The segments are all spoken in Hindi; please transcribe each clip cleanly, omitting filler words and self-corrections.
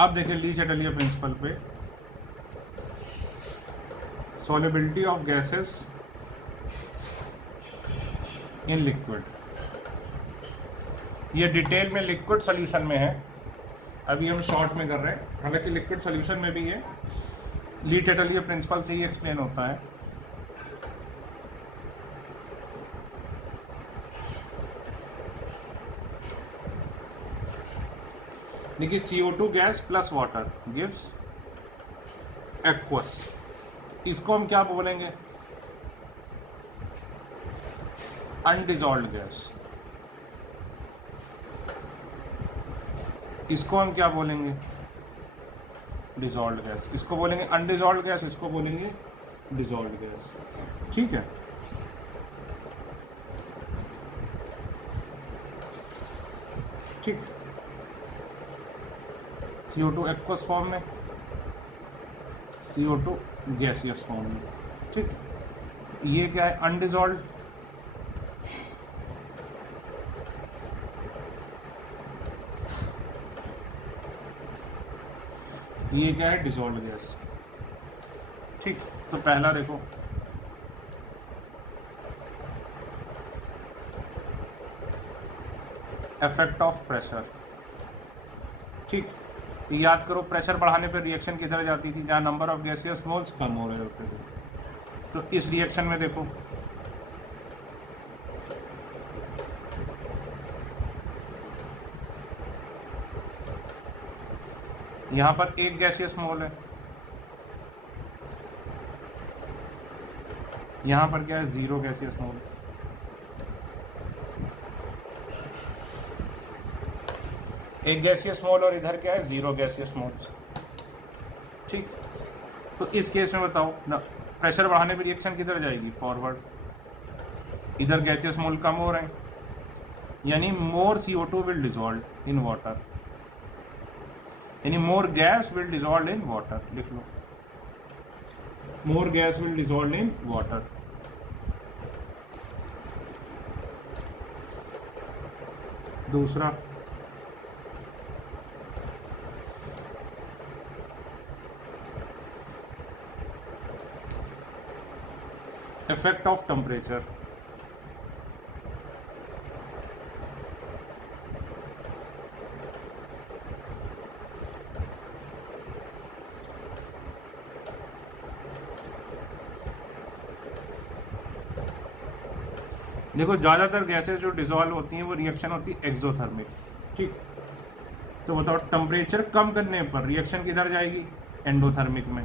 अब देखिए ली चैटलियर प्रिंसिपल पे, solubility of gases in liquid, ये डिटेल में लिक्विड सॉल्यूशन में है, अभी हम शॉर्ट में कर रहे हैं, हालांकि लिक्विड सॉल्यूशन में भी है, ली चैटलियर प्रिंसिपल से ही एक्सप्लेन होता है। देखिए CO2 gas plus water gives aqueous, इसको हम क्या बोलेंगे, अनडिजॉल्व्ड गैस, इसको हम क्या बोलेंगे, डिजॉल्व्ड गैस, इसको बोलेंगे अनडिजॉल्व्ड गैस, इसको बोलेंगे डिजॉल्व्ड गैस। ठीक है, ठीक, CO2 एक्वस फॉर्म में, CO2 गैसियस फॉर्म में। ठीक, ये क्या है, अनडिजॉल्व्ड, ये क्या है, डिजॉल्व्ड गैस। ठीक, तो पहला देखो, इफेक्ट ऑफ प्रेशर। ठीक, याद करो प्रेशर बढ़ाने पर रिएक्शन किधर जाती थी, जहाँ नंबर ऑफ गैसियस मोल्स कम हो रहे होते थे। तो इस रिएक्शन में देखो, यहाँ पर एक गैसियस मोल है, यहाँ पर क्या है, 0 गैसियस मोल। एक गैसियस मोल और इधर क्या है, 0 गैसियस मोल्स। ठीक, तो इस केस में बताओ ना, प्रेशर बढ़ाने पर रिएक्शन किधर जाएगी, फॉरवर्ड, इधर गैसियस मोल कम हो रहे हैं, यानी more CO2 will dissolve in water, यानी more gas will dissolve in water, लिख लो, more gas will dissolve in water. दूसरा, इफेक्ट ऑफ टेम्परेचर। देखो ज़्यादातर गैसेस जो डिजॉल्व होती हैं वो रिएक्शन होती है एक्सोथर्मिक। ठीक, तो बताओ टेम्परेचर कम करने पर रिएक्शन किधर जाएगी, एंडोथर्मिक में।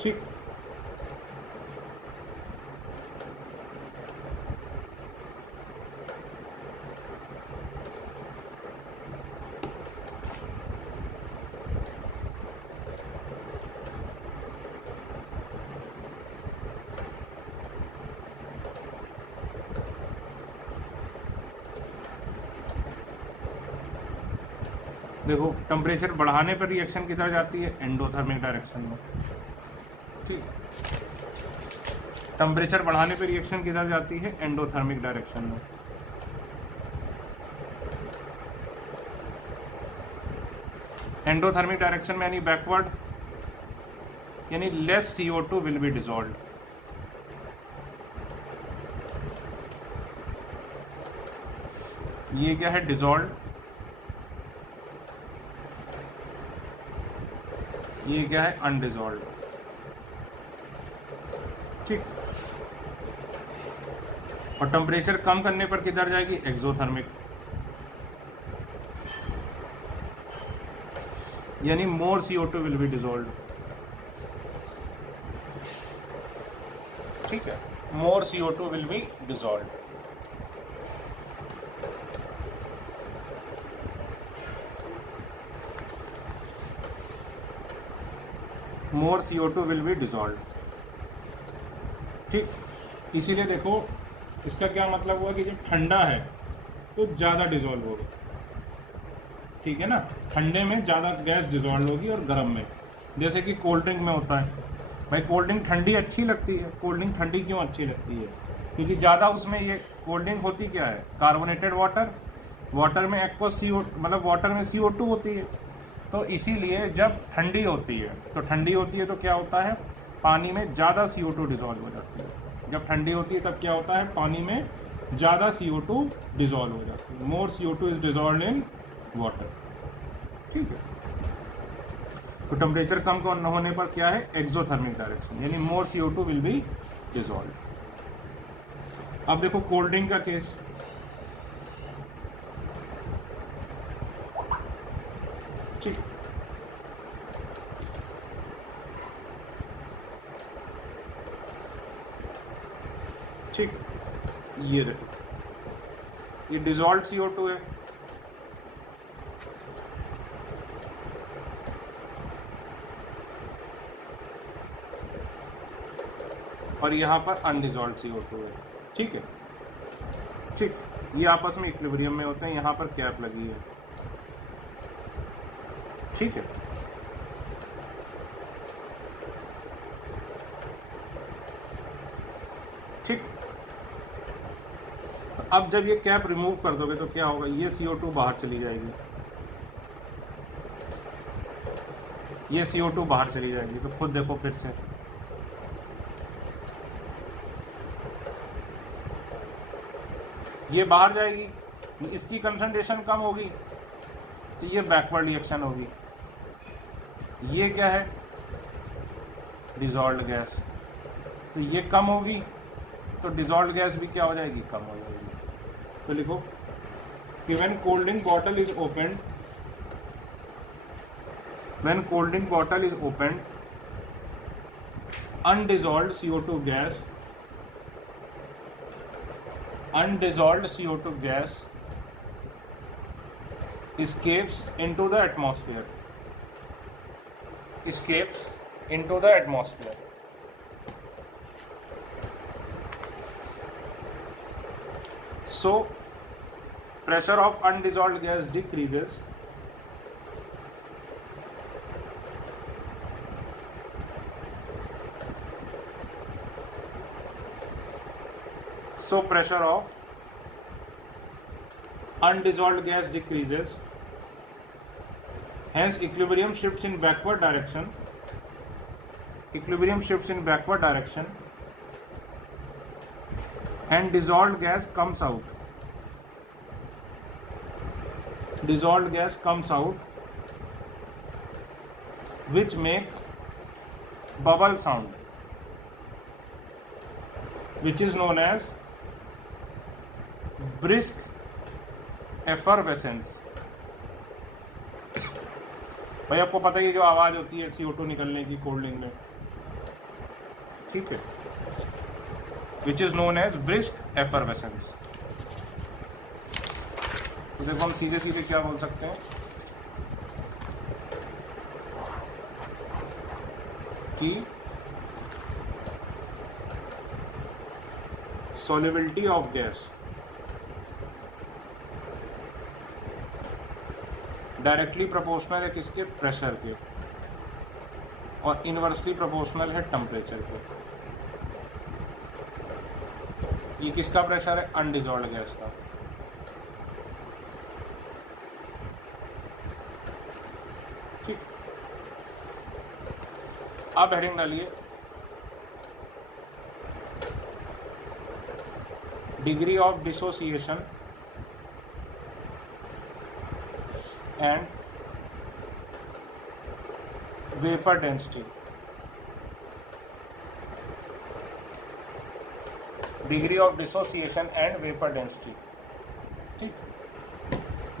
ठीक, देखो टेम्परेचर बढ़ाने पर रिएक्शन किधर जाती है, एंडोथर्मिक डायरेक्शन में। ठीक, टेम्परेचर बढ़ाने पर रिएक्शन किधर जाती है, एंडोथर्मिक डायरेक्शन में। एंडोथर्मिक डायरेक्शन में यानी बैकवर्ड, यानी less CO2 will be dissolved. ये क्या है, डिजॉल्व्ड, ये क्या है, अनडिजॉल्व्ड। ठीक, और टेम्परेचर कम करने पर किधर जाएगी, एक्सोथर्मिक, यानी more CO2 will be dissolved. ठीक है, more CO2 will be dissolved. More CO2 will be dissolve. ठीक, इसीलिए देखो इसका क्या मतलब हुआ कि जब ठंडा है तो ज़्यादा डिजॉल्व होगा। ठीक है ना, ठंडे में ज़्यादा गैस डिजॉल्व होगी और गर्म में, जैसे कि कोल्ड ड्रिंक में होता है। भाई कोल्ड ड्रिंक ठंडी अच्छी लगती है, कोल्ड ड्रिंक ठंडी क्यों अच्छी लगती है, क्योंकि ज़्यादा उसमें ये कोल्ड ड्रिंक होती क्या है, कार्बोनेटेड वाटर वाटर में एक्वस CO मतलब वाटर में CO2 होती है, तो इसीलिए जब ठंडी होती है तो क्या होता है, पानी में ज़्यादा CO2 डिजॉल्व हो जाती है। जब ठंडी होती है तब क्या होता है, पानी में ज़्यादा CO2 डिजॉल्व हो जाती है। More CO2 is dissolve in water. ठीक है, तो टेम्परेचर कम होने पर क्या है, एक्सोथर्मिक डायरेक्शन, यानी more CO2 will be dissolve. अब देखो कोल्ड ड्रिंक का केस, ठीक, ठीक, ये देखो, ये डिजॉल्व CO2 है, और यहाँ पर अनडिजॉल्व CO2 है। ठीक है, ठीक, ये आपस में इक्विलिब्रियम में होते हैं, यहाँ पर कैप लगी है। ठीक है, ठीक, तो अब जब ये कैप रिमूव कर दोगे तो क्या होगा, ये CO2 बाहर चली जाएगी, ये CO2 बाहर चली जाएगी। तो खुद देखो फिर से, ये बाहर जाएगी, इसकी कंसंट्रेशन कम होगी तो ये बैकवर्ड रिएक्शन होगी। ये क्या है, डिजॉल्व्ड गैस, तो ये कम होगी तो डिजॉल्व्ड गैस भी क्या हो जाएगी, कम हो जाएगी। तो लिखो कि when cold drink bottle is open, when cold drink bottle is open, undissolved CO2 gas, undissolved CO2 gas escapes into the atmosphere, escapes into the atmosphere. So pressure of undissolved gas decreases, so pressure of undissolved gas decreases, hence equilibrium shifts in backward direction, equilibrium shifts in backward direction, and dissolved gas comes out, dissolved gas comes out, which make bubble sound, which is known as brisk effervescence। भाई आपको पता है जो आवाज होती है CO2 निकलने की कोल्ड ड्रिंक में, ठीक है, which is known as brisk effervescence. तो देखो हम सीधे सीधे क्या बोल सकते हैं कि solubility of gas directly proportional है किसके, प्रेशर के, और इनवर्सली प्रोपोर्शनल है टेम्परेचर के। ये किसका प्रेशर है, अनडिजॉल्व्ड गैस का। ठीक, अब हेडिंग डालिए degree of dissociation and vapor density, degree of dissociation and vapor density। ठीक,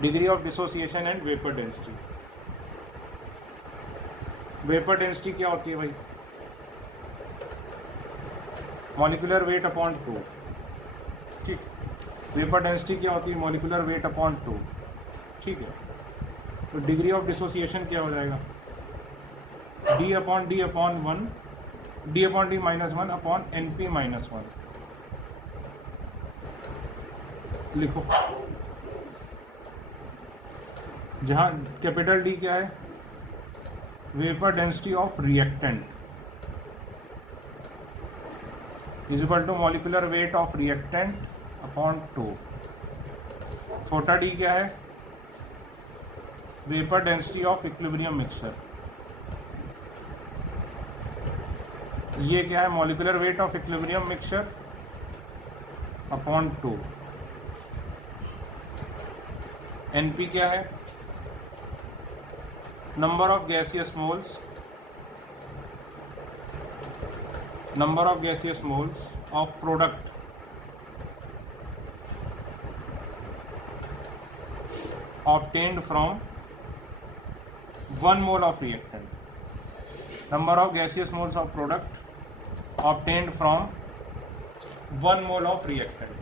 degree of dissociation and vapor density। vapor density क्या होती है भाई, molecular weight upon 2। ठीक, vapor density क्या होती है, molecular weight upon 2। ठीक है, तो डिग्री ऑफ डिसोसिएशन क्या हो जाएगा, D upon D upon 1, D upon D minus 1 upon NP minus 1। लिखो, जहाँ कैपिटल D क्या है, vapour density of reactant is equal to molecular weight of reactant upon 2। छोटा डी क्या है? Vapour density of equilibrium mixture. ये क्या है? Molecular weight of equilibrium mixture upon 2। NP क्या है? Number of gaseous moles, number of gaseous moles of product obtained from 1 mole of reactant. Number of gaseous moles of product obtained from 1 mole of reactant.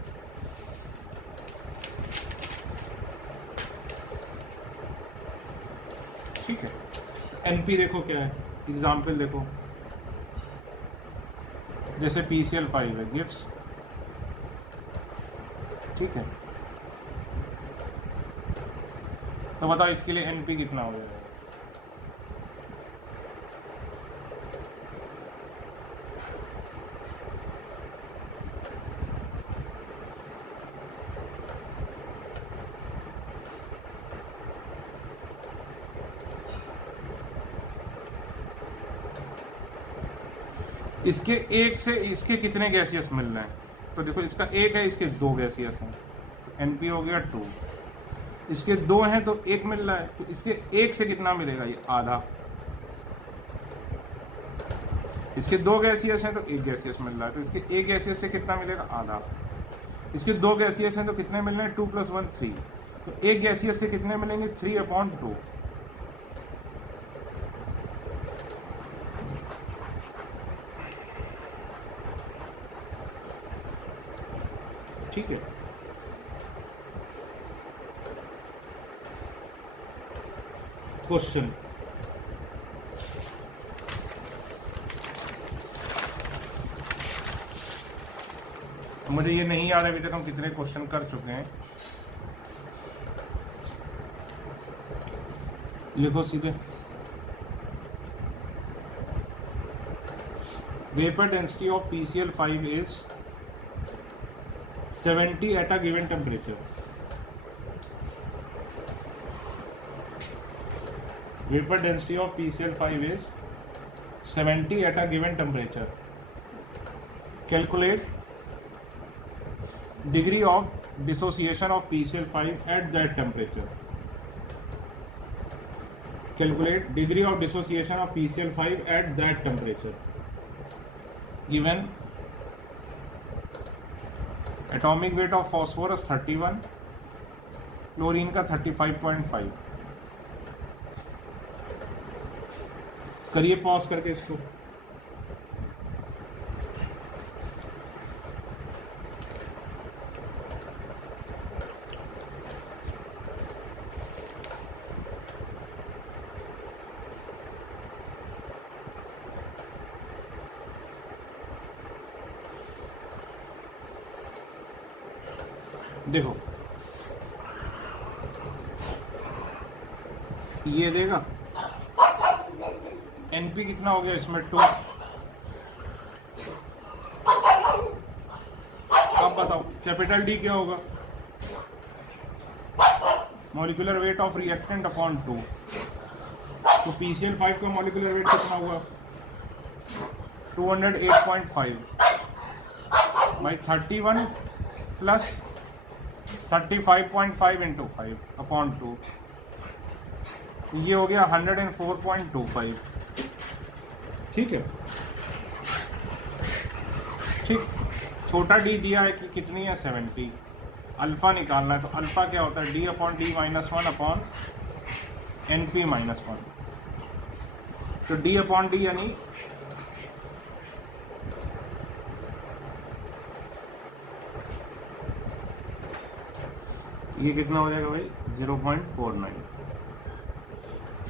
ठीक है। एनपी देखो क्या है, एग्जाम्पल देखो, जैसे PCl5 है, गिव्स, ठीक है। तो बताओ इसके लिए एनपी कितना हो जाएगा? इसके एक से इसके कितने गैसियस मिल रहे हैं? तो देखो इसका एक है, इसके 2 गैसियस हैं, तो एनपी हो गया 2। इसके 2 हैं तो 1 मिल रहा है, तो इसके 1 से कितना मिलेगा? ये आधा। इसके 2 गैसियस हैं तो 1 गैसियस मिल रहा है, तो इसके 1 गैसियस से कितना मिलेगा? आधा। इसके 2 गैसियस हैं तो कितने मिल रहे हैं? 2 + 1 3। तो 1 गैसियस से कितने मिलेंगे? 3/2। ठीक है। क्वेश्चन, मुझे ये नहीं याद अभी तक हम कितने क्वेश्चन कर चुके हैं। लिखो सीधे, vapour density of PCl5 is 70 at a given temperature. Vapor density of PCl5 is 70 at a given temperature. Calculate degree of dissociation of PCl5 at that temperature. Calculate degree of dissociation of PCl5 at that temperature. Given atomic weight of phosphorus 31, chlorine का 35.5। करिए पॉज करके इसको। देखो ये देगा एनपी कितना हो गया इसमें 2। अब बताओ कैपिटल डी क्या होगा? Molecular weight of reactant upon 2। तो PCl5 का मॉलिक्यूलर वेट कितना हुआ? 208.5 बाई 31 प्लस 35.5 इंटू 5 अपॉन 2। ये हो गया 104.25। ठीक है, ठीक। छोटा डी दिया है कि कितनी है? 70। अल्फा निकालना है, तो अल्फा क्या होता है? D/D-1 upon NP-1। तो D/D यानी ये कितना हो जाएगा भाई? 0.49।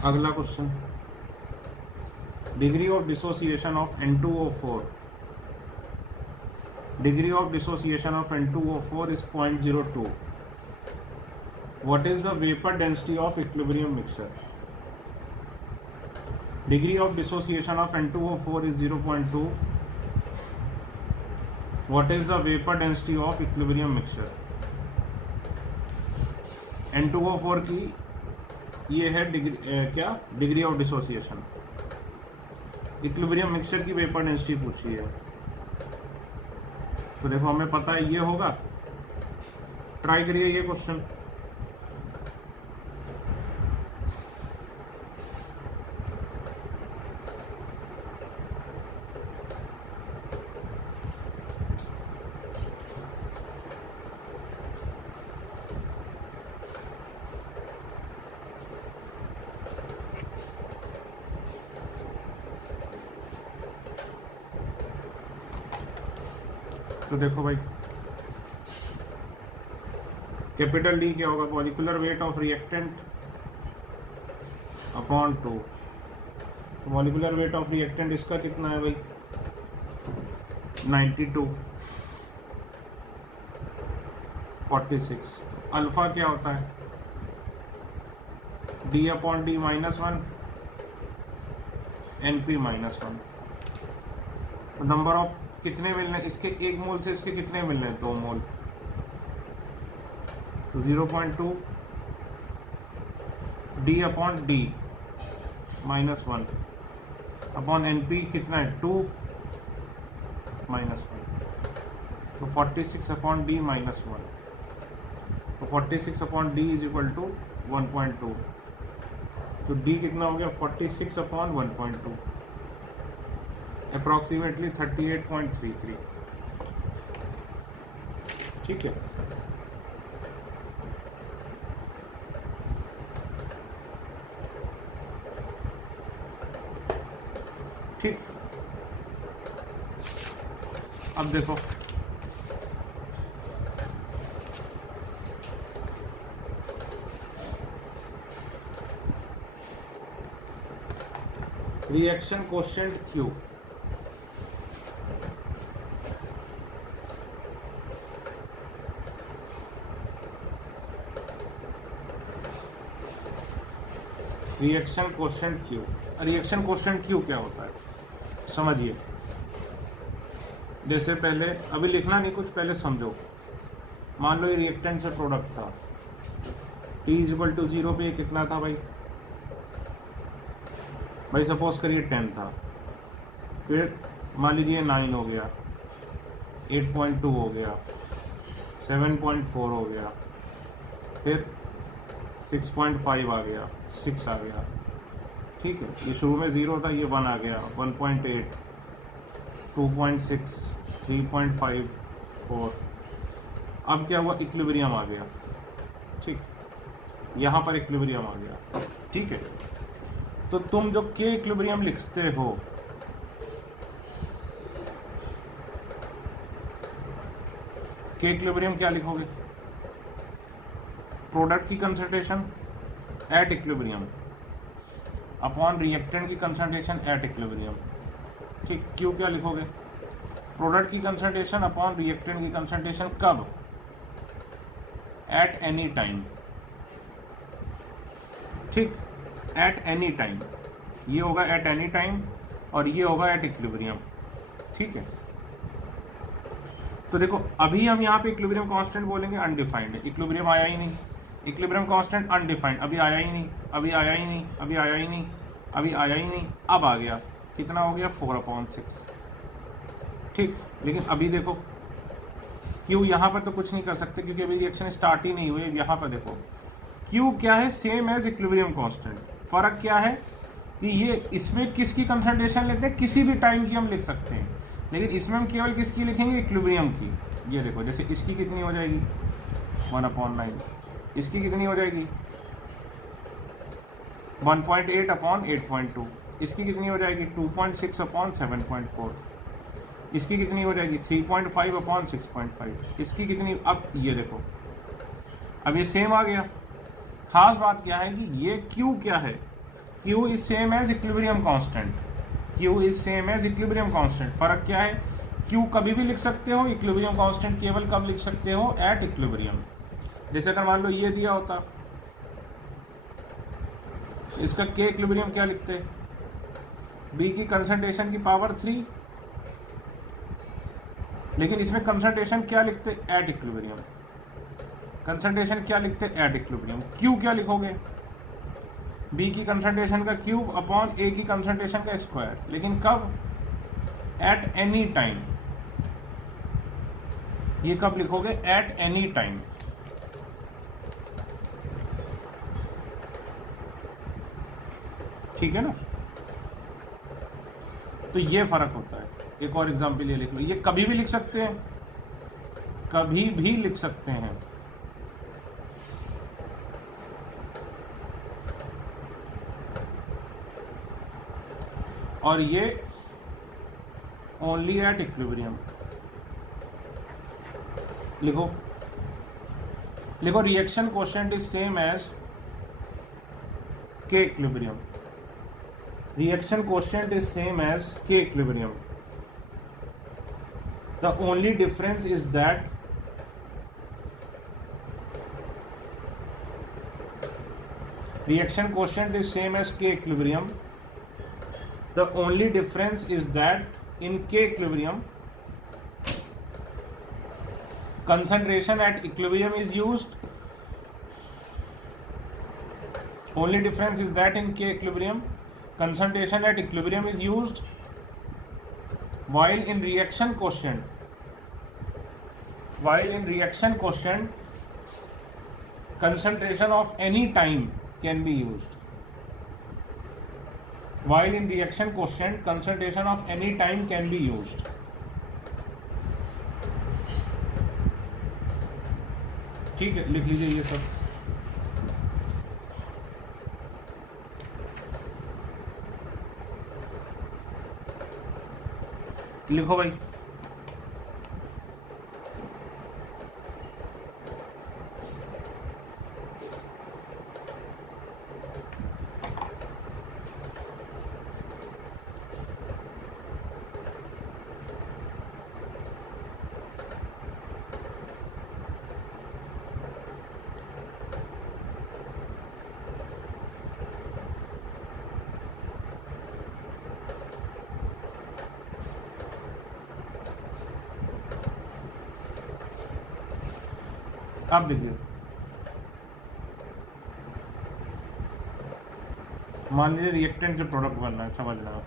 अगला question, degree of dissociation of N2O4। Degree of dissociation of N2O4 is 0.02। What is the vapour density of equilibrium mixture? Degree of dissociation of N2O4 is 0.2। What is the vapour density of equilibrium mixture? N2O4 की ये है degree of dissociation. Equilibrium mixture की वेपर डेंसिटी पूछी है, तो देखो हमें पता है ये होगा। ट्राई करिए ये क्वेश्चन। तो देखो भाई, कैपिटल डी क्या होगा, molecular weight of reactant upon 2। तो मॉलिक्यूलर वेट ऑफ रिएक्टेंट इसका कितना है भाई, 92, 46। तो अल्फा क्या होता है, डी अपॉन डी -1 NP -1। तो नंबर ऑफ कितने मिलने, इसके 1 मोल से इसके कितने मिलने, 2 मोल। तो 0.2 D upon D -1 upon NP कितना है, 2 -1। तो 46 अपॉन डी -1। तो 46 upon D is equal to 1.2। तो डी कितना हो गया, 46 अपॉन 1.2, अप्रॉक्सीमेटली 38.33। ठीक है। ठीक, अब देखो reaction coefficient Q। Reaction coefficient Q। Reaction coefficient Q क्या होता है समझिए। जैसे पहले, अभी लिखना नहीं कुछ, पहले समझो। मान लो ये रिएक्टेंट से प्रोडक्ट था, T इज इक्वल टू 0 पे कितना था भाई सपोज करिए 10 था। फिर मान लीजिए 9 हो गया, 8.2 हो गया, 7.4 हो गया, फिर 6.5 आ गया, 6 आ गया। ठीक है, ये शुरू में 0 था, ये 1 आ गया, 1.8, 2.6, 3.5, 4। अब क्या हुआ, इक्विलिब्रियम आ गया। ठीक, यहाँ पर इक्विलिब्रियम आ गया। ठीक है, तो तुम जो के इक्विलिब्रियम लिखते हो, के इक्विलिब्रियम क्या लिखोगे, प्रोडक्ट की concentration at equilibrium upon reactant की कंसंट्रेशन एट इक्विलिब्रियम। ठीक, क्यू क्या लिखोगे, प्रोडक्ट की कंसंट्रेशन अपॉन रिएक्टेंट की कंसंट्रेशन कब, एट एनी टाइम। ठीक, एट एनी टाइम, ये होगा एट एनी टाइम और ये होगा एट इक्विलिब्रियम। ठीक है, तो देखो अभी हम यहाँ पे इक्विलिब्रियम कांस्टेंट बोलेंगे अनडिफाइंड है, इक्विलिब्रियम आया ही नहीं, इक्विलिब्रियम कांस्टेंट अनडिफाइंड, अभी आया ही नहीं, अभी आया ही नहीं, अभी आया ही नहीं, अभी आया ही नहीं, अब आ गया, कितना हो गया, 4/6। ठीक, लेकिन अभी देखो क्यू यहाँ पर तो कुछ नहीं कर सकते क्योंकि अभी रिएक्शन स्टार्ट ही नहीं हुई। यहाँ पर देखो क्यू क्या है, सेम एज इक्विलिब्रियम कांस्टेंट। फर्क क्या है कि ये इसमें किसकी कंसंट्रेशन लेते हैं, किसी भी टाइम की हम लिख सकते हैं, लेकिन इसमें हम केवल किसकी लिखेंगे, इक्विलिब्रियम की। ये देखो जैसे इसकी कितनी हो जाएगी, 1/9, इसकी कितनी हो जाएगी, 1.8/8.2, इसकी कितनी हो जाएगी, 2.6/7.4, इसकी कितनी हो जाएगी, 3.5/6.5, इसकी कितनी। अब ये देखो, अब ये सेम आ गया। खास बात क्या है कि ये Q क्या है, Q is same as equilibrium constant, Q is same as equilibrium constant. फर्क क्या है, Q कभी भी लिख सकते हो, इक्विलिब्रियम कांस्टेंट केवल कब लिख सकते हो, एट इक्विलिब्रियम। जैसे अगर मान लो ये दिया होता, इसका K इक्विलिब्रियम क्या लिखते, B की कंसंट्रेशन की पावर 3, लेकिन इसमें कंसंट्रेशन क्या लिखते, एट इक्विलिब्रियम। कंसंट्रेशन क्या लिखते हैं, एट इक्विलिब्रियम। क्यू क्या लिखोगे, बी की कंसंट्रेशन का क्यूब अपॉन ए की कंसंट्रेशन का स्क्वायर, लेकिन कब, एट एनी टाइम। ये कब लिखोगे, एट एनी टाइम। ठीक है ना, तो ये फर्क होता है। एक और एग्जांपल ये लिख लो, ये कभी भी लिख सकते हैं, कभी भी लिख सकते हैं। और ये ओनली एट इक्विलिब्रियम। लिखो लिखो, reaction coefficient is same as K equilibrium. Reaction quotient is same as K equilibrium. The only difference is that reaction quotient is same as K equilibrium. The only difference is that in K equilibrium, concentration at equilibrium is used. Only difference is that in K equilibrium, concentration at equilibrium is used, while in reaction quotient concentration of any time can be used. While in reaction quotient concentration of any time can be used. ठीक है, लिख लीजिए ये सब। लिखो भाई, अब देखिए, मान लीजिए रिएक्टेंट से प्रोडक्ट बनना है, समझना आप।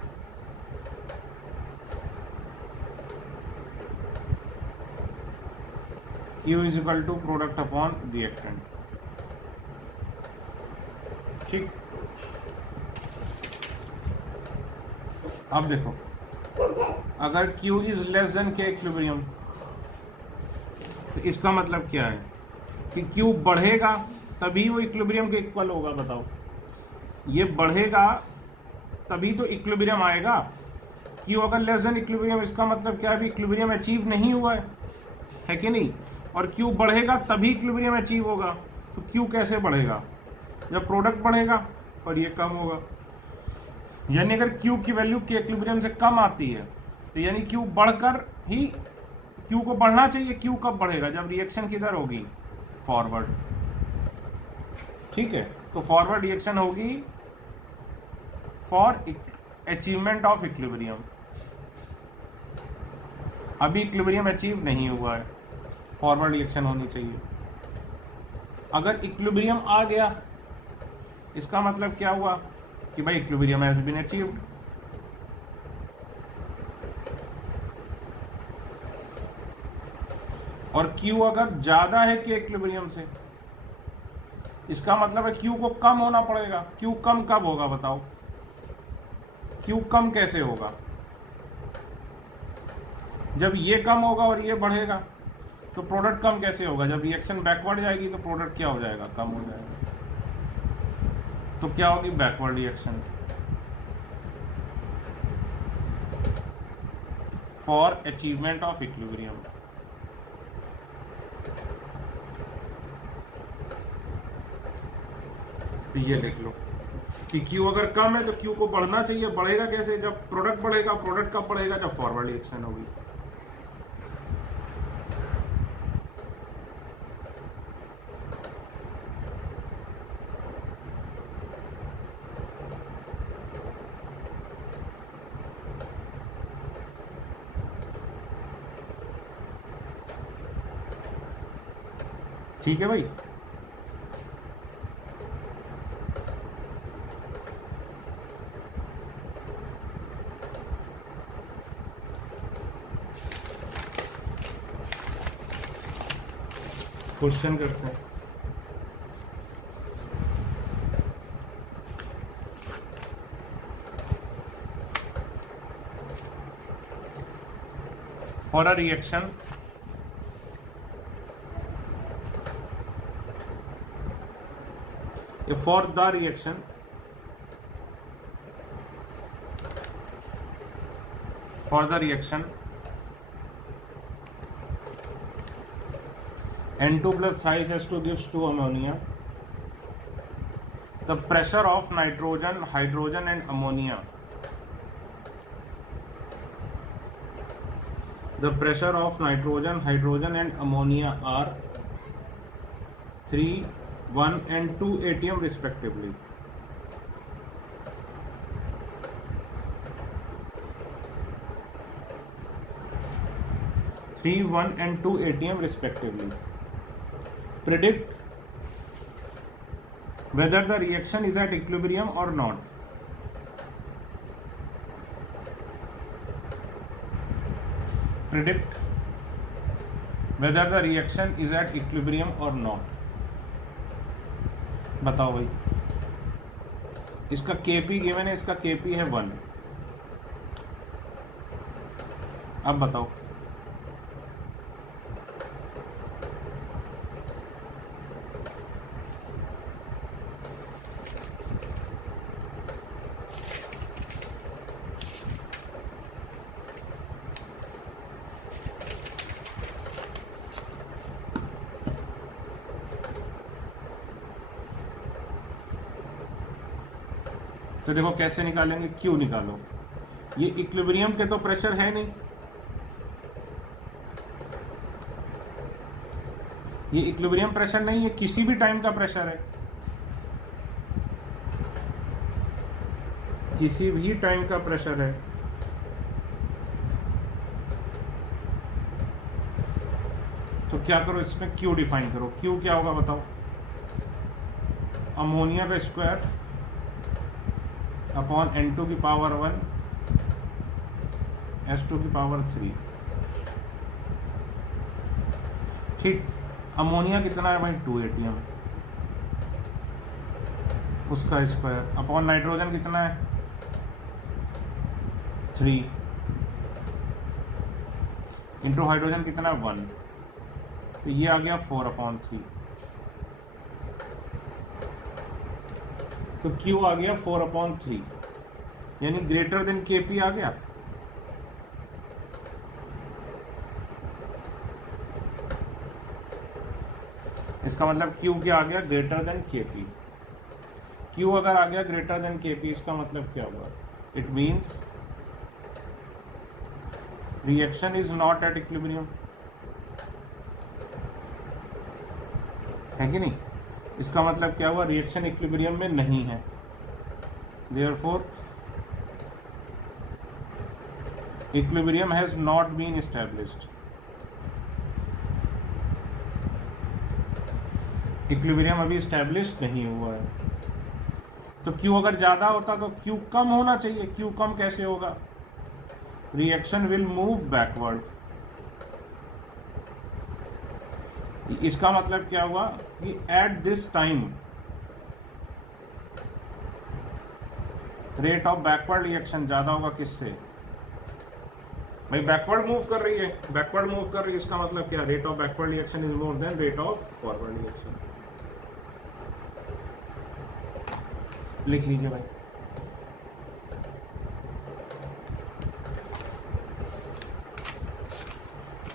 Q is equal to product upon reactant. ठीक, अब देखो, अगर Q is less than K equilibrium, तो इसका मतलब क्या है कि Q बढ़ेगा तभी वो इक्विलिब्रियम के इक्वल होगा। बताओ, ये बढ़ेगा तभी तो इक्विलिब्रियम आएगा। Q अगर लेस देन इक्विलिब्रियम, इसका मतलब क्या है, अभी इक्विलिब्रियम अचीव नहीं हुआ है कि नहीं। और Q बढ़ेगा तभी इक्विलिब्रियम अचीव होगा। तो Q कैसे बढ़ेगा, जब प्रोडक्ट बढ़ेगा और ये कम होगा। यानी अगर Q की वैल्यू के इक्विलिब्रियम से कम आती है, तो यानी Q बढ़कर ही, Q को बढ़ना चाहिए। Q कब बढ़ेगा, जब रिएक्शन किधर होगी, फॉरवर्ड। ठीक है, तो फॉरवर्ड रिएक्शन होगी फॉर अचीवमेंट ऑफ इक्विलिब्रियम। अभी इक्विलिब्रियम अचीव नहीं हुआ है, फॉरवर्ड रिएक्शन होनी चाहिए। अगर इक्विलिब्रियम आ गया, इसका मतलब क्या हुआ कि भाई इक्विलिब्रियम हैज बीन अचीव्ड। और Q अगर ज्यादा है के इक्विलिब्रियम से, इसका मतलब है Q को कम होना पड़ेगा। Q कम कब होगा बताओ, Q कम कैसे होगा, जब ये कम होगा और ये बढ़ेगा। तो प्रोडक्ट कम कैसे होगा, जब रिएक्शन बैकवर्ड जाएगी तो प्रोडक्ट क्या हो जाएगा, कम हो जाएगा। तो क्या होगी, backward reaction for achievement of equilibrium. तो ये लिख लो कि Q अगर कम है तो Q को बढ़ना चाहिए। बढ़ेगा कैसे, जब प्रोडक्ट बढ़ेगा। प्रोडक्ट कब बढ़ेगा, जब फॉरवर्ड रिएक्शन होगी। ठीक है भाई। क्वेश्चन करते हैं। For a reaction, for the reaction N2 plus H2 gives 2 ammonia. The pressure of nitrogen, hydrogen and ammonia. The pressure of nitrogen, hydrogen and ammonia are 3, 1 and 2 atm respectively. Three, 1 and 2 atm respectively. Predict whether the reaction is at equilibrium or not. Predict whether the reaction is at equilibrium or not. बताओ भाई, इसका Kp गिवन है, इसका Kp है 1। अब बताओ तो देखो कैसे निकालेंगे, क्यू निकालो। ये इक्विलिब्रियम पे तो प्रेशर है नहीं, ये इक्विलिब्रियम प्रेशर नहीं है, किसी भी टाइम का प्रेशर है, किसी भी टाइम का प्रेशर है। तो क्या करो, इसमें क्यू डिफाइन करो। क्यू क्या होगा बताओ, अमोनिया का स्क्वायर अपॉन N2 की पावर 1 S2 की पावर 3। ठीक, अमोनिया कितना है भाई 2 atm, उसका स्क्वायर अपॉन नाइट्रोजन कितना है 3 इंटू हाइड्रोजन कितना है 1, तो ये आ गया 4/3। तो Q आ गया 4/3, यानी ग्रेटर देन Kp आ गया। इसका मतलब Q क्या आ गया, ग्रेटर देन Kp। Q अगर आ गया ग्रेटर देन Kp, इसका मतलब क्या हुआ, it means reaction is not at equilibrium, है कि नहीं। इसका मतलब क्या हुआ, रिएक्शन इक्विलिब्रियम में नहीं है। Therefore equilibrium has not been established. Equilibrium अभी एस्टैब्लिश्ड नहीं हुआ है। तो Q अगर ज्यादा होता तो Q कम होना चाहिए। Q कम कैसे होगा, रिएक्शन विल मूव बैकवर्ड। इसका मतलब क्या हुआ कि at this time rate of backward reaction ज्यादा होगा। किससे भाई, बैकवर्ड मूव कर रही है, बैकवर्ड मूव कर रही है, इसका मतलब क्या, rate of backward reaction is more than rate of forward reaction. लिख लीजिए भाई।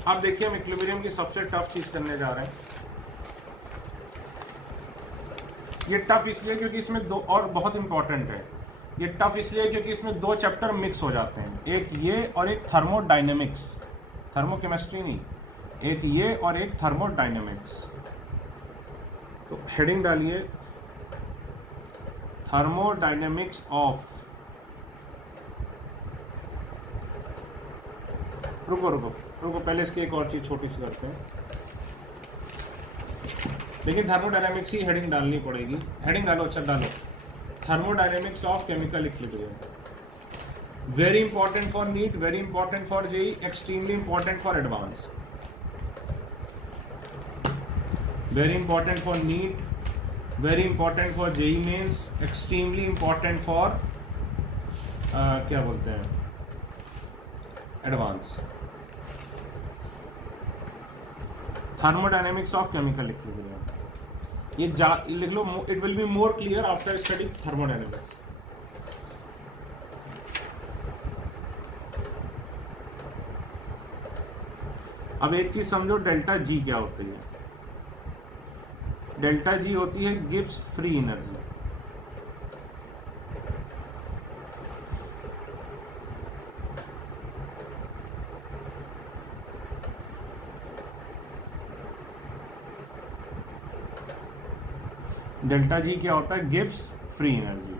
अब देखिए, हम इक्विलिब्रियम की सबसे टफ चीज करने जा रहे हैं। ये टफ इसलिए क्योंकि इसमें दो, और बहुत इंपॉर्टेंट है ये टफ इसलिए क्योंकि इसमें 2 चैप्टर मिक्स हो जाते हैं, एक ये और एक थर्मोडायनेमिक्स, थर्मोकेमिस्ट्री नहीं, एक ये और एक थर्मोडायनेमिक्स। तो हेडिंग डालिए थर्मोडायनेमिक्स ऑफ, रुको रुको रुको, पहले इसकी एक और चीज छोटी सी करते हैं। लेकिन थर्मोडायनेमिक्स की हेडिंग डालनी पड़ेगी। हेडिंग डालो, अच्छा डालो, thermodynamics of chemical equilibrium. Very important for NEET, very important for JEE, extremely important for advance. Very important for NEET, very important for JEE Mains, extremely important for क्या बोलते हैं, advance. Thermodynamics of chemical equilibrium, ये लिख लो, it will be more clear after study thermodynamics. अब एक चीज समझो, डेल्टा जी क्या होती है। डेल्टा जी होती है Gibbs free energy. Delta G क्या होता है, गिब्स फ्री एनर्जी,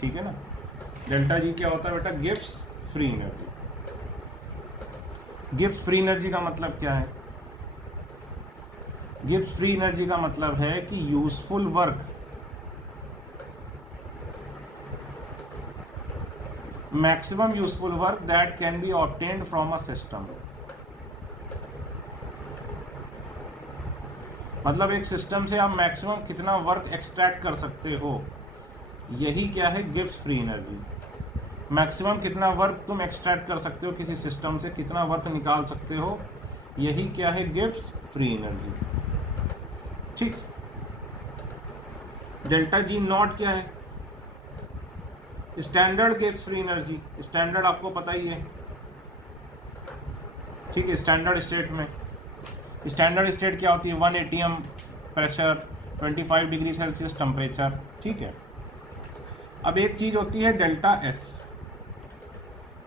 ठीक है ना। डेल्टा जी क्या होता है बेटा, Gibbs free energy. Gibbs free energy का मतलब क्या है, गिब्स फ्री एनर्जी का मतलब है कि useful work, maximum useful work that can be obtained from a system. मतलब एक सिस्टम से आप मैक्सिमम कितना वर्क एक्सट्रैक्ट कर सकते हो, यही क्या है, गिब्स फ्री एनर्जी। मैक्सिमम कितना वर्क तुम एक्सट्रैक्ट कर सकते हो किसी सिस्टम से, कितना वर्क निकाल सकते हो, यही क्या है, गिब्स फ्री एनर्जी, ठीक। डेल्टा जी नॉट क्या है, standard Gibbs free energy. Standard आपको पता ही है, ठीक है। स्टैंडर्ड स्टेट में, स्टैंडर्ड स्टेट क्या होती है, 1 atm pressure, 25 degree Celsius temperature, ठीक है। अब एक चीज होती है डेल्टा एस,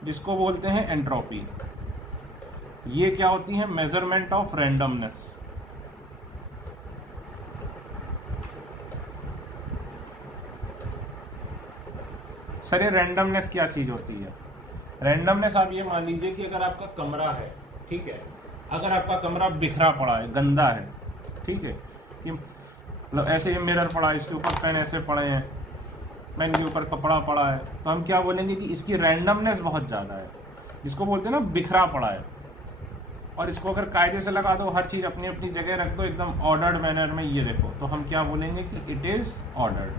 जिसको बोलते हैं एंट्रोपी। ये क्या होती है, मेजरमेंट ऑफ रैंडमनेस। सर ये रैंडमनेस क्या चीज होती है, रैंडमनेस आप ये मान लीजिए कि अगर आपका कमरा है, ठीक है, अगर आपका कमरा बिखरा पड़ा है, गंदा है, ठीक है, ये मतलब ऐसे ये मिरर पड़ा है, इसके ऊपर पेन ऐसे पड़े हैं, पेन के ऊपर कपड़ा पड़ा है, तो हम क्या बोलेंगे कि इसकी रैंडमनेस बहुत ज़्यादा है, जिसको बोलते हैं ना बिखरा पड़ा है। और इसको अगर कायदे से लगा दो, हर चीज़ अपनी अपनी जगह रख दो एकदम ऑर्डर्ड मैनर में, ये देखो, तो हम क्या बोलेंगे कि इट इज़ ऑर्डर्ड।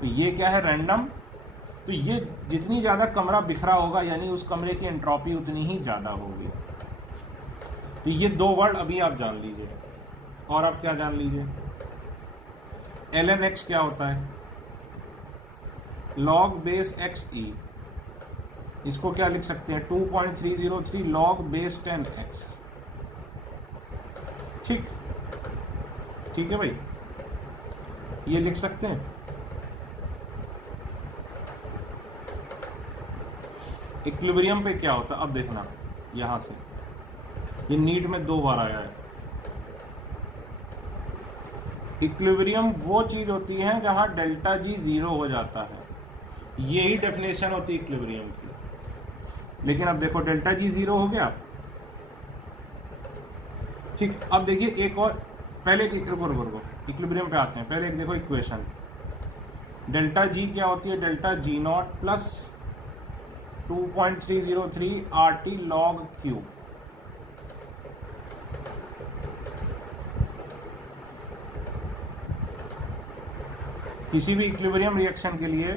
तो ये क्या है, रैंडम। तो ये जितनी ज़्यादा कमरा बिखरा होगा, यानी उस कमरे की एंट्रोपी उतनी ही ज़्यादा होगी। तो ये दो वर्ड अभी आप जान लीजिए। और आप क्या जान लीजिए, ln x क्या होता है, log बेस एक्स ई। इसको क्या लिख सकते हैं, 2.303 log बेस 10x, ठीक, ठीक है भाई, ये लिख सकते हैं। इक्विलिब्रियम पे क्या होता है, अब देखना, यहां से ये नीट में 2 बार आया है। इक्विलिब्रियम वो चीज होती है जहां डेल्टा जी 0 हो जाता है, यही डेफिनेशन होती है इक्विलिब्रियम की। लेकिन अब देखो डेल्टा जी 0 हो गया, ठीक। अब देखिए एक और, पहले इक्विलिब्रियम पे आते हैं, पहले एक देखो इक्वेशन, डेल्टा जी क्या होती है, delta G naught plus 2.303 RT log Q। किसी भी इक्विलिब्रियम रिएक्शन के लिए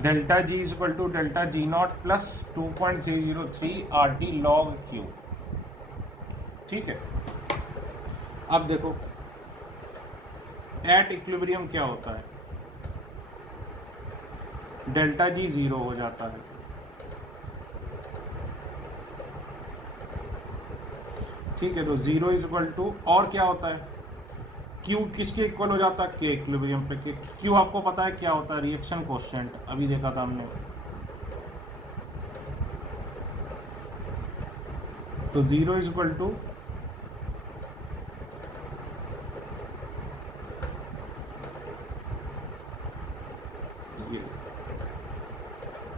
delta G is equal to delta G naught plus 2.303 RT log Q, ठीक है। अब देखो एट इक्विलिब्रियम क्या होता है, डेल्टा जी 0 हो जाता है, ठीक है। तो 0 इज इक्वल टू, और क्या होता है, Q किसके इक्वल हो जाता है, K इक्विलिब्रियम पे। Q आपको पता है क्या होता है, रिएक्शन कोएफिशिएंट, अभी देखा था हमने। तो 0 इज इक्वल टू ये,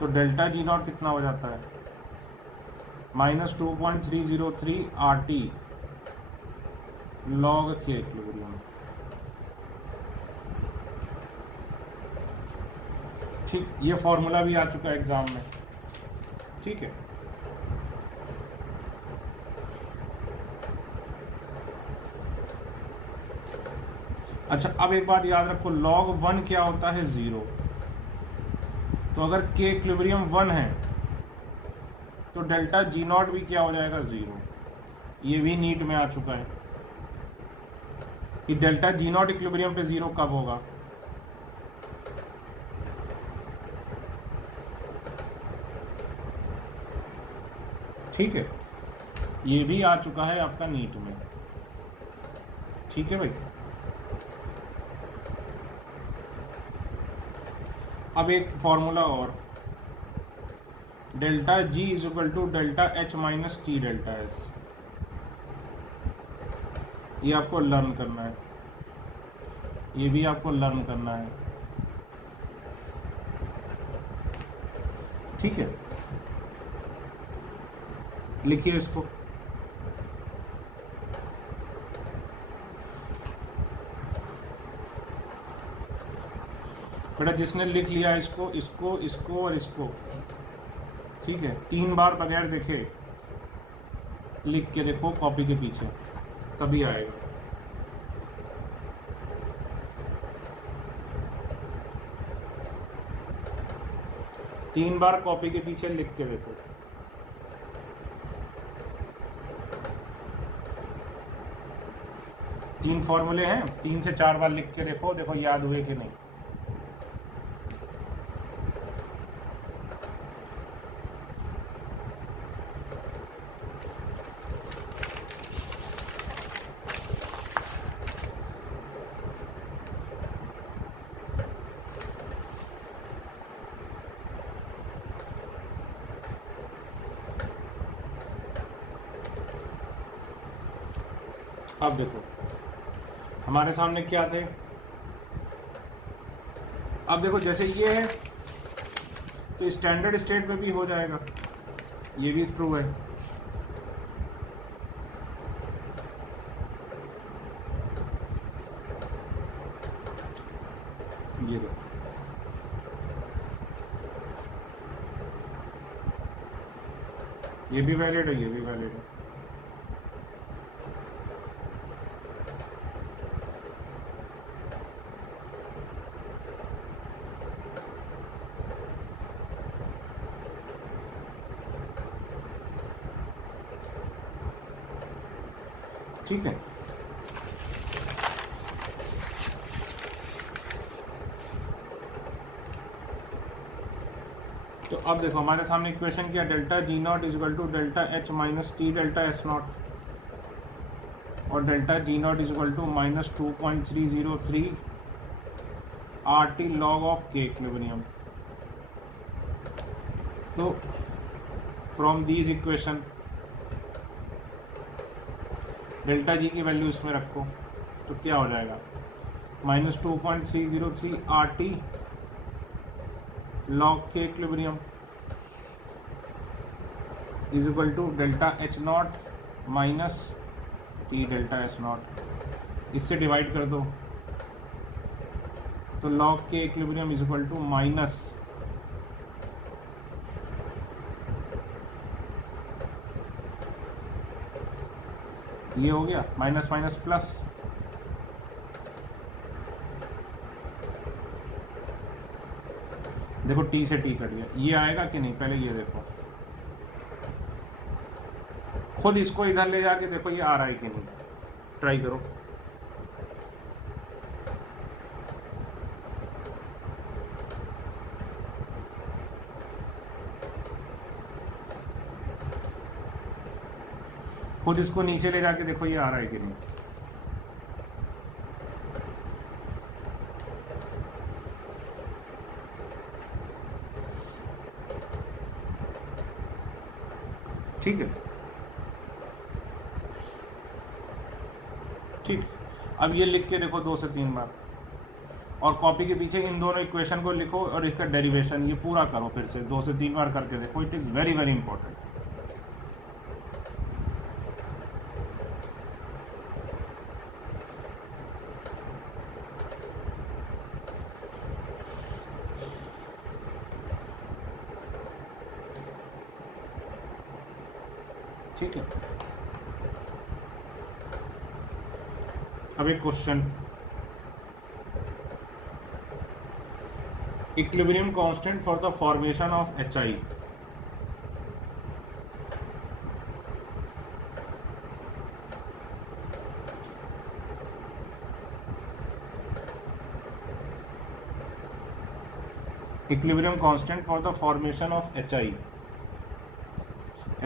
तो डेल्टा जी नॉट कितना हो जाता है, minus 2.303 RT log K equilibrium. ठीक, ये फॉर्मूला भी आ चुका है एग्जाम में। ठीक है, अच्छा अब एक बात याद रखो, log 1 क्या होता है? 0। तो अगर K इक्विलिब्रियम 1 है तो डेल्टा जी नॉट भी क्या हो जाएगा? 0। ये भी नीट में आ चुका है कि डेल्टा जी नॉट इक्विलिब्रियम पे 0 कब होगा? ठीक है, ये भी आ चुका है आपका नीट में। ठीक है भाई, अब एक फॉर्मूला और, delta G is equal to delta H minus T delta S. ये आपको लर्न करना है, ये भी आपको लर्न करना है। ठीक है, लिखिए इसको। बेटा जिसने लिख लिया इसको, इसको, इसको और इसको, ठीक है, 3 बार बगैर देखे लिख के देखो कॉपी के पीछे, तभी आएगा। तीन बार कॉपी के पीछे लिख के देखो। तीन फॉर्मूले हैं, 3 से 4 बार लिख के देखो, देखो याद हुए कि नहीं। अब देखो हमारे सामने क्या थे। अब देखो जैसे ये है तो स्टैंडर्ड स्टेट में भी हो जाएगा, ये भी ट्रू है। ये देखो, ये भी वैलिड है, ये भी वैलिड है। ठीक है, तो अब देखो हमारे सामने इक्वेशन क्या, delta G naught is equal to delta H minus T delta S naught, और delta G naught is equal to minus 2.303 RT log of K equilibrium. तो from these equation delta G की वैल्यू इसमें रखो तो क्या हो जाएगा, minus 2.303 RT log K equilibrium is equal to delta H naught minus T delta S naught. इससे डिवाइड कर दो तो log K equilibrium is equal to minus ये हो गया माइनस माइनस प्लस, देखो टी से टी कट गया, ये आएगा कि नहीं पहले ये देखो, खुद इसको इधर ले जाके देखो ये आ रहा है कि नहीं, ट्राई करो। खुद इसको नीचे ले जाके देखो ये आ रहा है कि नहीं। ठीक है, ठीक, अब ये लिख के देखो 2 से 3 बार, और कॉपी के पीछे इन दोनों इक्वेशन को लिखो और इसका डेरिवेशन ये पूरा करो फिर से 2 से 3 बार करके देखो। It is very very important. ठीक है। अब एक question, equilibrium constant for the formation of HI। equilibrium constant for the formation of HI,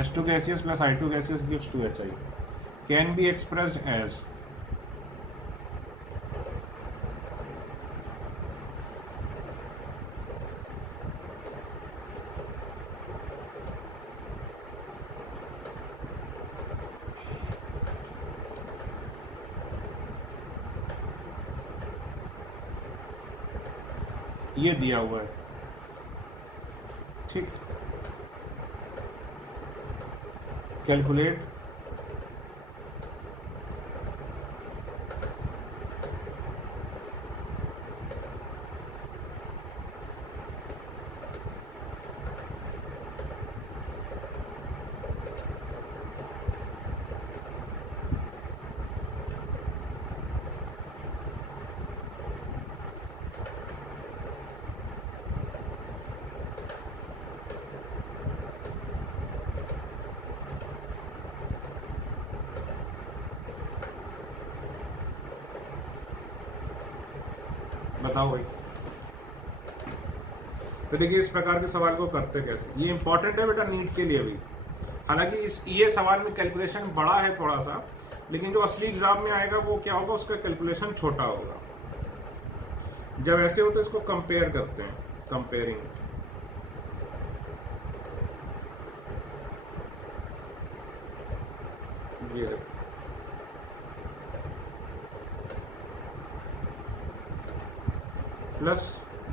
S2 gaseous plus I2 gaseous gives 2HI, can be expressed as ये दिया हुआ है, ठीक। कैलकुलेट बताओ भाई। तो देखिए इस प्रकार के सवाल को करते कैसे, ये इंपॉर्टेंट है बेटा नीट के लिए भी। हालांकि ये सवाल में कैलकुलेशन बड़ा है थोड़ा सा, लेकिन जो असली एग्जाम में आएगा वो क्या होगा, उसका कैलकुलेशन छोटा होगा। जब ऐसे हो तो इसको कंपेयर करते हैं, कंपेयरिंग। ये plus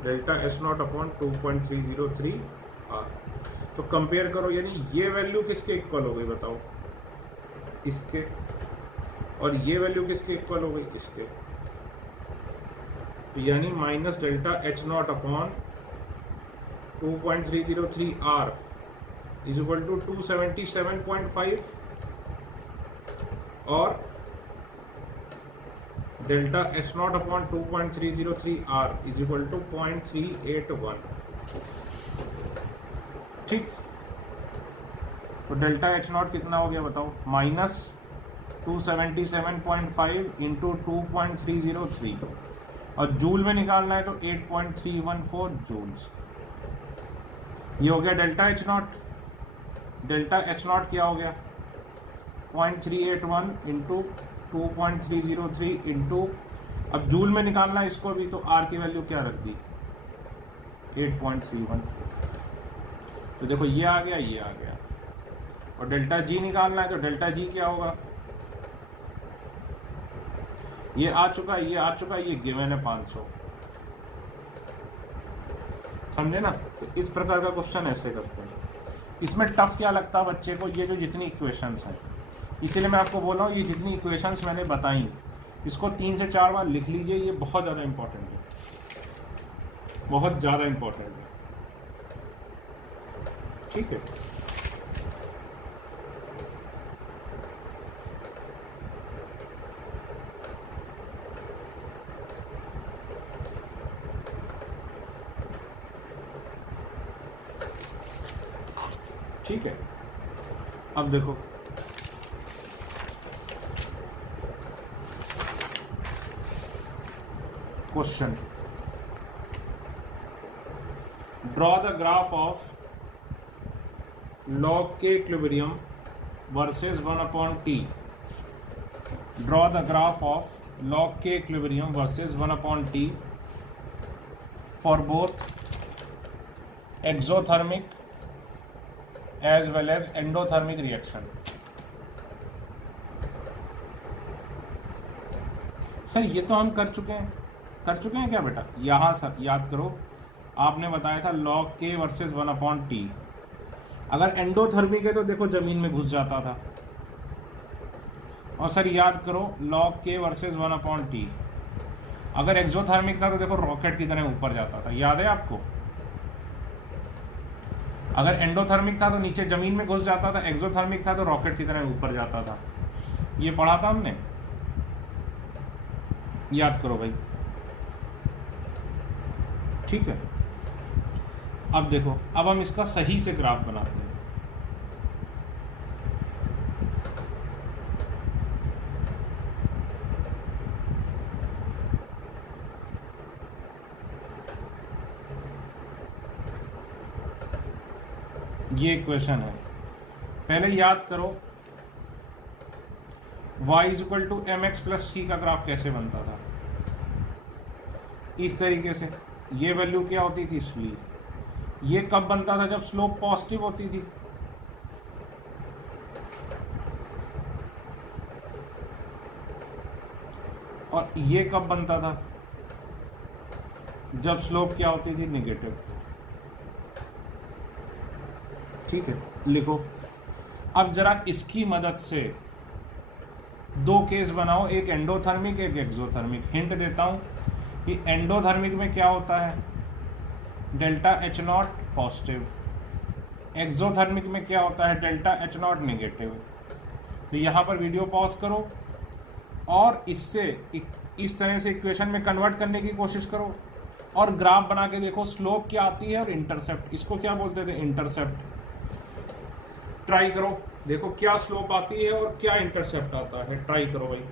delta S naught upon 2.303 R. तो कंपेयर करो, यानी ये वैल्यू किसके इक्वल हो गई बताओ, इसके, और ये वैल्यू किसके इक्वल हो गई, इसके। तो यानी minus delta H naught upon 2.303 R is equal to 277.5 और delta H naught upon 2.303 R is equal to 0.381, ठीक। तो डेल्टा एच नॉट कितना हो गया बताओ, माइनस 277.5 इंटू 2.303, और जूल में निकालना है तो 8.314 जूल्स। ये हो गया delta H not. Delta H not क्या हो गया, 0.381 इंटू 2.303 इंटू, अब जूल में निकालना है इसको भी, तो आर की वैल्यू क्या रख दी, 8.314। तो देखो ये आ गया, ये आ गया। और डेल्टा जी निकालना है तो डेल्टा जी क्या होगा, ये आ चुका है, ये आ चुका है, ये गिवन है 500। समझे ना। तो इस प्रकार का क्वेश्चन ऐसे करते हैं। इसमें टफ क्या लगता है बच्चे को, ये जो जितनी इक्वेशंस हैं, इसीलिए मैं आपको बोल रहा हूँ ये जितनी इक्वेशंस मैंने बताई इसको 3 से 4 बार लिख लीजिए, ये बहुत ज़्यादा इंपॉर्टेंट है, बहुत ज़्यादा इंपॉर्टेंट है, ठीक है। ठीक है। अब देखो question, draw the graph of log k equilibrium versus 1/t. Draw the graph of log k equilibrium versus 1/t for both exothermic as well as endothermic reaction. Sir ये तो हम कर चुके हैं क्या बेटा, यहाँ सर याद करो, आपने बताया था log k वर्सेस 1/t। अगर एंडोथर्मिक है तो देखो जमीन में घुस जाता था, और सर याद करो log k वर्सेस 1/t। अगर एक्सोथर्मिक था तो देखो रॉकेट की तरह ऊपर जाता था, याद है आपको। अगर एंडोथर्मिक था तो नीचे जमीन में घुस जाता था, एक्सोथर्मिक था तो रॉकेट की तरह ऊपर जाता था। ये पढ़ा था हमने, याद करो भाई। ठीक है, अब देखो, अब हम इसका सही से ग्राफ बनाते हैं। ये इक्वेशन है, पहले याद करो y equal to M X plus C का ग्राफ कैसे बनता था। इस तरीके से ये वैल्यू क्या होती थी, इसलिए ये कब बनता था, जब स्लोप पॉजिटिव होती थी। और ये कब बनता था, जब स्लोप क्या होती थी, नेगेटिव। ठीक है, लिखो। अब जरा इसकी मदद से दो केस बनाओ, एक एंडोथर्मिक एक एक्सोथर्मिक। हिंट देता हूं कि एंडोथर्मिक में क्या होता है, delta H not positive. Exothermic में क्या होता है, डेल्टा एच नॉट नेगेटिव। तो यहां पर वीडियो पॉज करो और इससे इस तरह से इक्वेशन में कन्वर्ट करने की कोशिश करो और ग्राफ बना के देखो स्लोप क्या आती है और इंटरसेप्ट, इसको क्या बोलते थे, इंटरसेप्ट। ट्राई करो, देखो क्या स्लोप आती है और क्या इंटरसेप्ट आता है। ट्राई करो भाई।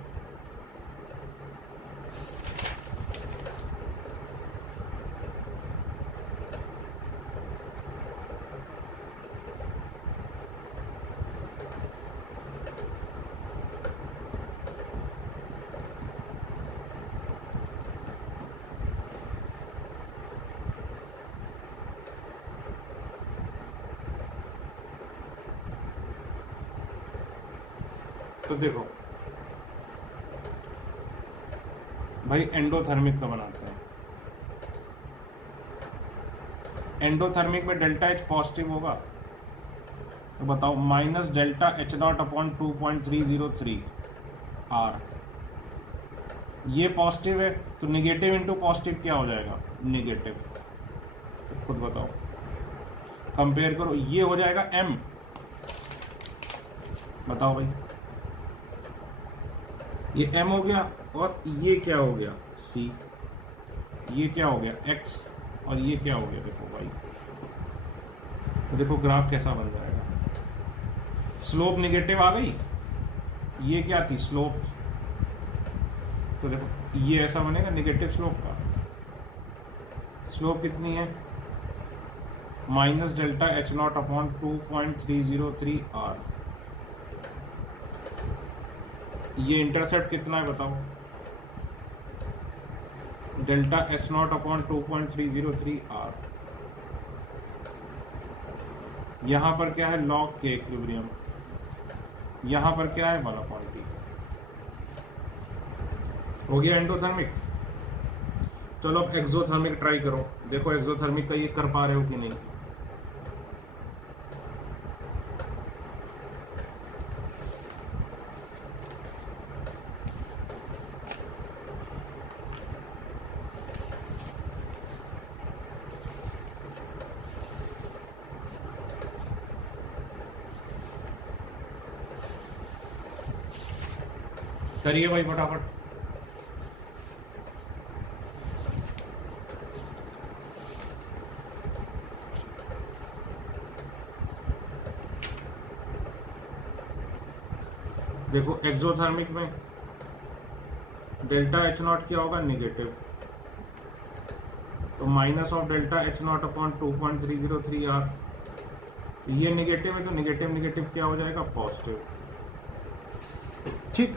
तो देखो भाई, एंडोथर्मिक का बनाते हैं। एंडोथर्मिक में डेल्टा एच पॉजिटिव होगा, तो बताओ minus delta H naught upon 2.303 R. ये पॉजिटिव है तो निगेटिव इंटू पॉजिटिव क्या हो जाएगा, निगेटिव। तो खुद बताओ, कंपेयर करो, ये हो जाएगा एम। बताओ भाई, ये m हो गया और ये क्या हो गया, c। ये क्या हो गया, x, और ये क्या हो गया, देखो भाई। तो देखो ग्राफ कैसा बन जाएगा, स्लोप नेगेटिव आ गई, ये क्या थी, स्लोप। तो देखो ये ऐसा बनेगा नेगेटिव स्लोप का। स्लोप कितनी है, minus delta H naught upon 2.303 R. ये इंटरसेप्ट कितना है बताओ, delta S naught upon 2.303 R. यहां पर क्या है, लॉग के इक्विलिब्रियम। यहां पर क्या है, 1/t। हो गया एंडोथर्मिक। चलो अब एक्सोथर्मिक ट्राई करो, देखो एक्सोथर्मिक का ये कर पा रहे हो कि नहीं। करिए भाई फटाफट। देखो एक्सोथर्मिक में डेल्टा एच नॉट क्या होगा, नेगेटिव। तो minus of delta H naught upon 2.303 R. ये नेगेटिव है तो नेगेटिव नेगेटिव क्या हो जाएगा, पॉजिटिव। ठीक,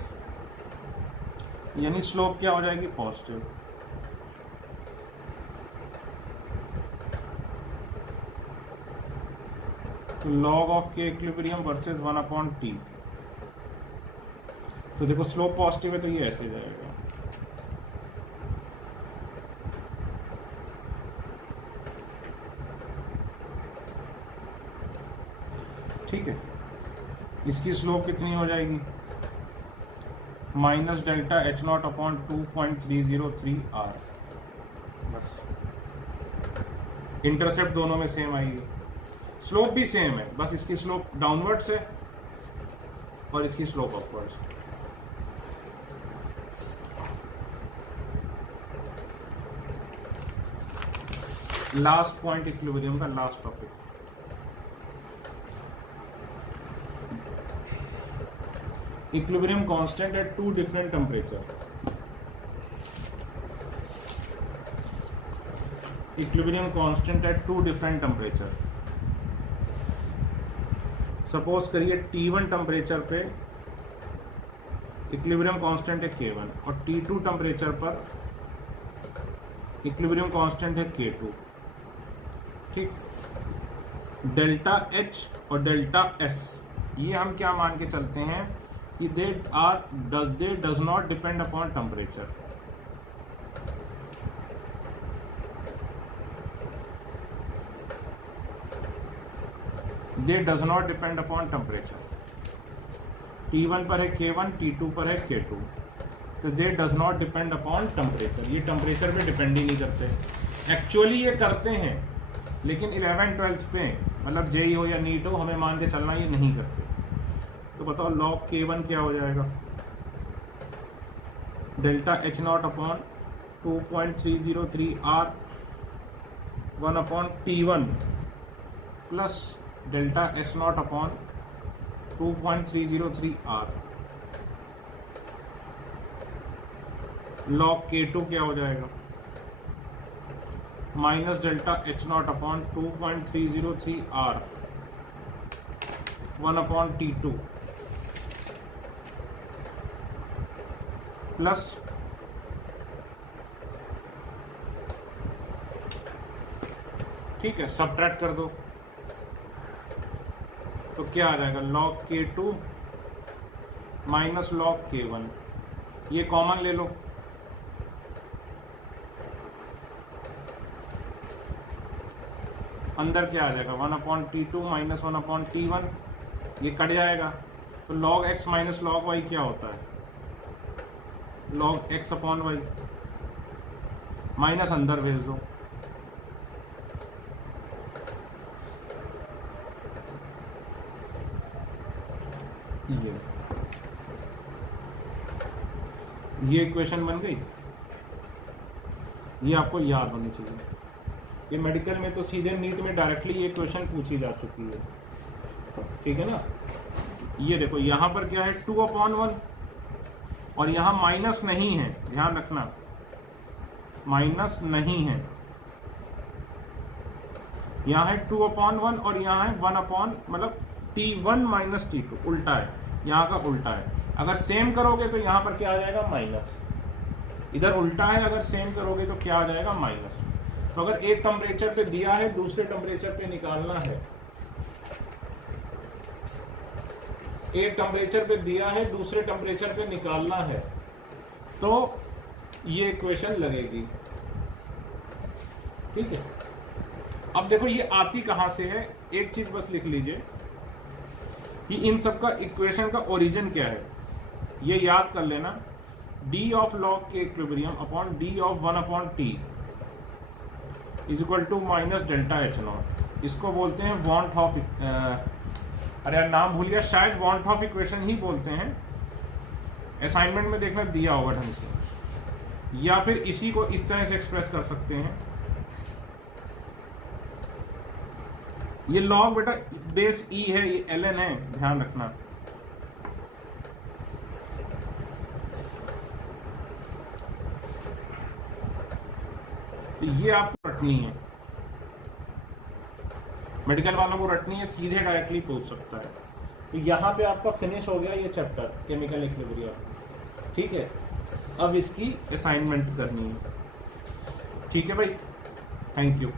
यानी स्लोप क्या हो जाएगी, पॉजिटिव। तो लॉग ऑफ के इक्विलिब्रियम वर्सेस 1/t। तो देखो स्लोप पॉजिटिव है तो ये ऐसे जाएगा। ठीक है, इसकी स्लोप कितनी हो जाएगी, minus delta H naught upon 2.303 R. बस इंटरसेप्ट दोनों में सेम आएगी। स्लोप भी सेम है, बस इसकी स्लोप डाउनवर्ड्स है और इसकी slope upwards. Last point equilibrium का, last topic. Equilibrium constant at two different temperature. Equilibrium constant at two different temperature. Suppose करिए T1 टेम्परेचर पे इक्विलिब्रियम कांस्टेंट है K1 और T2 टेम्परेचर पर इक्विलिब्रियम कांस्टेंट है K2। ठीक, डेल्टा H और डेल्टा S ये हम क्या मान के चलते हैं कि दे does not depend upon temperature. They does not depend upon temperature. T1 पर है K1, T2 पर है K2, तो दे does not depend upon temperature. ये टेम्परेचर पे डिपेंड ही नहीं करते। एक्चुअली ये करते हैं, लेकिन 11th-12th पे मतलब जेई हो या नीट हो, हमें मान के चलना ये नहीं करते। तो बताओ log K1 क्या हो जाएगा? Delta H not upon 2.303 R 1 upon T1 plus delta S not upon 2.303 R। log K2 क्या हो जाएगा? Minus delta H not upon 2.303 R 1 upon T2 plus ठीक है, सबट्रैक्ट कर दो तो क्या आ जाएगा? log K2 minus log K1, ये कॉमन ले लो, अंदर क्या आ जाएगा? 1 upon T2 minus 1 upon T1, ये कट जाएगा। तो log x minus log y क्या होता है? log x upon y, minus अंदर भेज दो। ये इक्वेशन बन गई, ये आपको याद होनी चाहिए। ये मेडिकल में तो सीधे नीट में डायरेक्टली ये क्वेश्चन पूछी जा चुकी है, ठीक है ना। ये देखो यहाँ पर क्या है? 2/1 और यहाँ माइनस नहीं है, ध्यान रखना माइनस नहीं है। यहाँ है 2/1 और यहाँ है 1 अपॉन, मतलब T1 माइनस T2, उल्टा है, यहाँ का उल्टा है। अगर सेम करोगे तो यहाँ पर क्या आ जाएगा? माइनस। इधर उल्टा है, अगर सेम करोगे तो क्या आ जाएगा? माइनस। तो अगर एक टेम्परेचर पे दिया है, दूसरे टेम्परेचर पे निकालना है, एक टेम्परेचर पे दिया है, दूसरे टेम्परेचर पे निकालना है, तो ये इक्वेशन लगेगी। ठीक है, अब देखो ये आती कहां से है, एक चीज बस लिख लीजिए कि इन सब का इक्वेशन का ओरिजिन क्या है, ये याद कर लेना। d of log K equilibrium upon d of 1 upon t is equal to minus delta H naught. इसको बोलते हैं वांट ऑफ, अरे यार नाम भूल गया, शायद वांट ऑफ इक्वेशन ही बोलते हैं। असाइनमेंट में देखना दिया होगा ढंग से, या फिर इसी को इस तरह से एक्सप्रेस कर सकते हैं। ये log बेटा बेस e है, ये ln है, ध्यान रखना। तो ये आपको रटनी है, मेडिकल वालों को रटनी है, सीधे डायरेक्टली पूछ सकता है। तो यहाँ पे आपका फिनिश हो गया ये चैप्टर केमिकल इक्विलिब्रियम। ठीक है, अब इसकी असाइनमेंट करनी है। ठीक है भाई, थैंक यू।